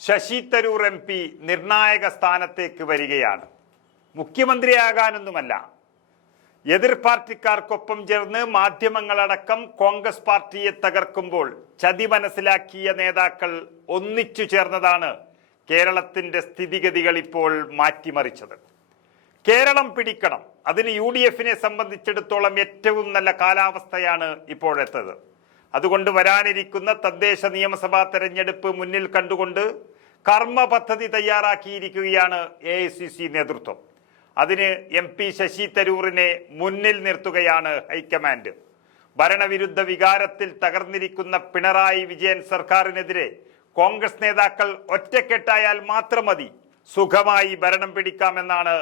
Sasi Tharoor MP നിർണായക സ്ഥാനത്തേക്ക് വരികയാണ്. മുഖ്യമന്ത്രിയാകാനൊന്നുമല്ല, എതിർ പാർട്ടിക്കാർക്കൊപ്പം ചേർന്ന് മാധ്യമങ്ങളടക്കം കോൺഗ്രസ് പാർട്ടിയെ തകർക്കുമ്പോൾ ചതി മനസ്സിലാക്കിയ നേതാക്കൾ ഒന്നിച്ചു ചേർന്നതാണ് കേരളത്തിന്റെ സ്ഥിതിഗതികൾ ഇപ്പോൾ മാറ്റിമറിച്ചത്. കേരളം പിടിക്കണം, അതിന് UDF-നെ സംബന്ധിച്ചിടത്തോളം ഏറ്റവും നല്ല കാലാവസ്ഥയാണ് ഇപ്പോഴത്തേത്. അതുകൊണ്ട് വരാനിരിക്കുന്ന തദ്ദേശ നിയമസഭാ തെരഞ്ഞെടുപ്പ് മുന്നിൽ കണ്ടുകൊണ്ട് കർമ്മ പദ്ധതി തയ്യാറാക്കിയിരിക്കുകയാണ് AICC നേതൃത്വം. അതിന് MP ശശി തരൂരിനെ മുന്നിൽ നിർത്തുകയാണ് ഹൈക്കമാൻഡ്. ഭരണവിരുദ്ധ വികാരത്തിൽ തകർന്നിരിക്കുന്ന പിണറായി വിജയൻ സർക്കാരിനെതിരെ കോൺഗ്രസ് നേതാക്കൾ ഒറ്റക്കെട്ടായാൽ മാത്രം മതി, സുഖമായി ഭരണം പിടിക്കാമെന്നാണ്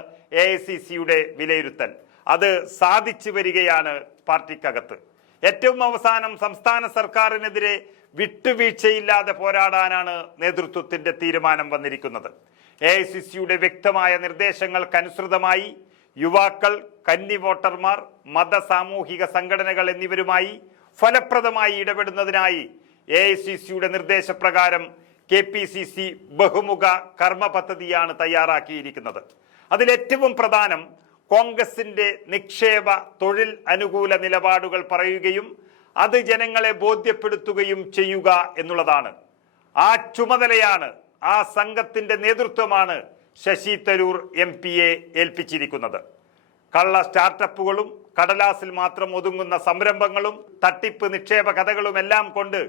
AICC-യുടെ വിലയിരുത്തൽ. അത് സാധിച്ചു വരികയാണ് പാർട്ടിക്കകത്ത്. ഏറ്റവും അവസാനം സംസ്ഥാന സർക്കാരിനെതിരെ വിട്ടുവീഴ്ചയില്ലാതെ പോരാടാനാണ് നേതൃത്വത്തിന്റെ തീരുമാനം വന്നിരിക്കുന്നത്. AICC-യുടെ വ്യക്തമായ നിർദ്ദേശങ്ങൾക്കനുസൃതമായി യുവാക്കൾ, കന്നി വോട്ടർമാർ, മത സാമൂഹിക സംഘടനകൾ എന്നിവരുമായി ഫലപ്രദമായി ഇടപെടുന്നതിനായി AICC-യുടെ നിർദ്ദേശപ്രകാരം KPCC ബഹുമുഖ കർമ്മ പദ്ധതിയാണ് തയ്യാറാക്കിയിരിക്കുന്നത്. അതിലേറ്റവും പ്രധാനം കോൺഗ്രസിന്റെ നിക്ഷേപ തൊഴിൽ അനുകൂല നിലപാടുകൾ പറയുകയും അത് ജനങ്ങളെ ബോധ്യപ്പെടുത്തുകയും ചെയ്യുക എന്നുള്ളതാണ്. ആ ചുമതലയാണ്, ആ സംഘത്തിന്റെ നേതൃത്വമാണ് ശശി തരൂർ MP-യെ ഏൽപ്പിച്ചിരിക്കുന്നത്. കള്ള സ്റ്റാർട്ടപ്പുകളും കടലാസിൽ മാത്രം ഒതുങ്ങുന്ന സംരംഭങ്ങളും തട്ടിപ്പ് നിക്ഷേപ കഥകളുമെല്ലാം കൊണ്ട്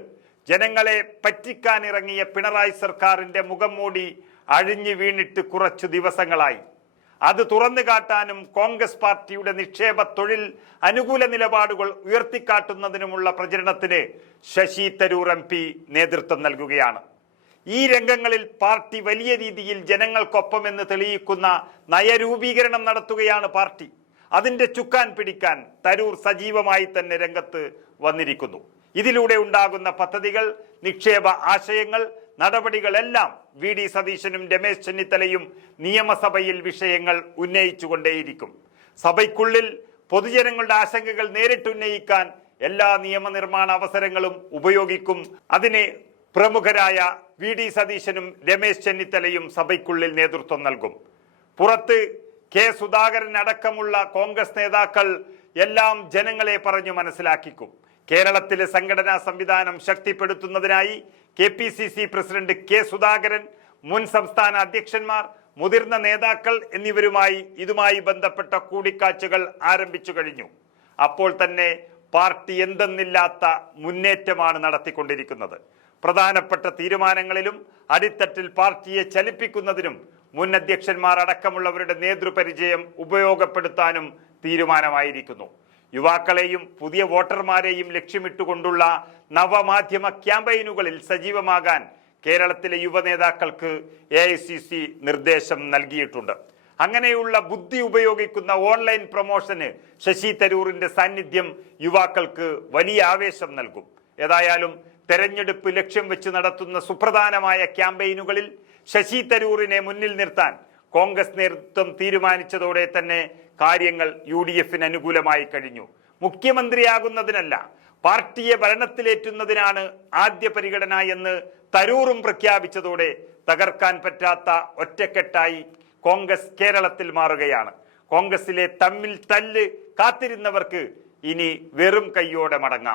ജനങ്ങളെ പറ്റിക്കാനിറങ്ങിയ പിണറായി സർക്കാരിന്റെ മുഖം മൂടി അഴിഞ്ഞു വീണിട്ട് കുറച്ചു ദിവസങ്ങളായി. അത് തുറന്നു കാട്ടാനും കോൺഗ്രസ് പാർട്ടിയുടെ നിക്ഷേപ തൊഴിൽ അനുകൂല നിലപാടുകൾ ഉയർത്തിക്കാട്ടുന്നതിനുമുള്ള പ്രചരണത്തിന് ശശി തരൂർ MP നേതൃത്വം നൽകുകയാണ്. ഈ രംഗങ്ങളിൽ പാർട്ടി വലിയ രീതിയിൽ ജനങ്ങൾക്കൊപ്പമെന്ന് തെളിയിക്കുന്ന നയരൂപീകരണം നടത്തുകയാണ് പാർട്ടി. അതിന്റെ ചുക്കാൻ പിടിക്കാൻ തരൂർ സജീവമായി തന്നെ രംഗത്ത് വന്നിരിക്കുന്നു. ഇതിലൂടെ ഉണ്ടാകുന്ന പദ്ധതികൾ, നിക്ഷേപ ആശയങ്ങൾ, നടപടികളെല്ലാം VD സതീശനും രമേശ് ചെന്നിത്തലയും നിയമസഭയിൽ വിഷയങ്ങൾ ഉന്നയിച്ചുകൊണ്ടേയിരിക്കും. സഭയ്ക്കുള്ളിൽ പൊതുജനങ്ങളുടെ ആശങ്കകൾ നേരിട്ടുന്നയിക്കാൻ എല്ലാ നിയമനിർമ്മാണ അവസരങ്ങളും ഉപയോഗിക്കും. അതിന് പ്രമുഖരായ VD സതീശനും രമേശ് ചെന്നിത്തലയും സഭയ്ക്കുള്ളിൽ നേതൃത്വം നൽകും. പുറത്ത് K സുധാകരൻ അടക്കമുള്ള കോൺഗ്രസ് നേതാക്കൾ എല്ലാം ജനങ്ങളെ പറഞ്ഞു മനസ്സിലാക്കിക്കും. കേരളത്തിലെ സംഘടനാ സംവിധാനം ശക്തിപ്പെടുത്തുന്നതിനായി KPCC പ്രസിഡന്റ് K സുധാകരൻ, മുൻ സംസ്ഥാന അധ്യക്ഷന്മാർ, മുതിർന്ന നേതാക്കൾ എന്നിവരുമായി ഇതുമായി ബന്ധപ്പെട്ട കൂടിക്കാഴ്ചകൾ ആരംഭിച്ചു കഴിഞ്ഞു. അപ്പോൾ തന്നെ പാർട്ടി എന്തെന്നില്ലാത്ത മുന്നേറ്റമാണ് നടത്തിക്കൊണ്ടിരിക്കുന്നത്. പ്രധാനപ്പെട്ട തീരുമാനങ്ങളിലും അടിത്തട്ടിൽ പാർട്ടിയെ ചലിപ്പിക്കുന്നതിനും മുൻ അധ്യക്ഷന്മാർ അടക്കമുള്ളവരുടെ നേതൃപരിചയം ഉപയോഗപ്പെടുത്താനും തീരുമാനമായിരിക്കുന്നു. യുവാക്കളെയും പുതിയ വോട്ടർമാരെയും ലക്ഷ്യമിട്ടുകൊണ്ടുള്ള നവമാധ്യമ ക്യാമ്പയിനുകളിൽ സജീവമാകാൻ കേരളത്തിലെ യുവനേതാക്കൾക്ക് AICC നിർദ്ദേശം നൽകിയിട്ടുണ്ട്. അങ്ങനെയുള്ള ബുദ്ധി ഉപയോഗിക്കുന്ന ഓൺലൈൻ പ്രൊമോഷന് ശശി തരൂരിന്റെ സാന്നിധ്യം യുവാക്കൾക്ക് വലിയ ആവേശം നൽകും. ഏതായാലും തെരഞ്ഞെടുപ്പ് ലക്ഷ്യം വെച്ച് നടത്തുന്ന സുപ്രധാനമായ ക്യാമ്പയിനുകളിൽ ശശി തരൂരിനെ മുന്നിൽ നിർത്താൻ കോൺഗ്രസ് നേതൃത്വം തീരുമാനിച്ചതോടെ തന്നെ കാര്യങ്ങൾ UDF-ന് അനുകൂലമായി കഴിഞ്ഞു. മുഖ്യമന്ത്രിയാകുന്നതിനല്ല, പാർട്ടിയെ ഭരണത്തിലേറ്റുന്നതിനാണ് ആദ്യ പരിഗണന എന്ന് തരൂറും പ്രഖ്യാപിച്ചതോടെ തകർക്കാൻ പറ്റാത്ത ഒറ്റക്കെട്ടായി കോൺഗ്രസ് കേരളത്തിൽ മാറുകയാണ്. കോൺഗ്രസിലെ തമ്മിൽ തല്ല് കാത്തിരുന്നവർക്ക് ഇനി വെറും കൈയോടെ മടങ്ങാം.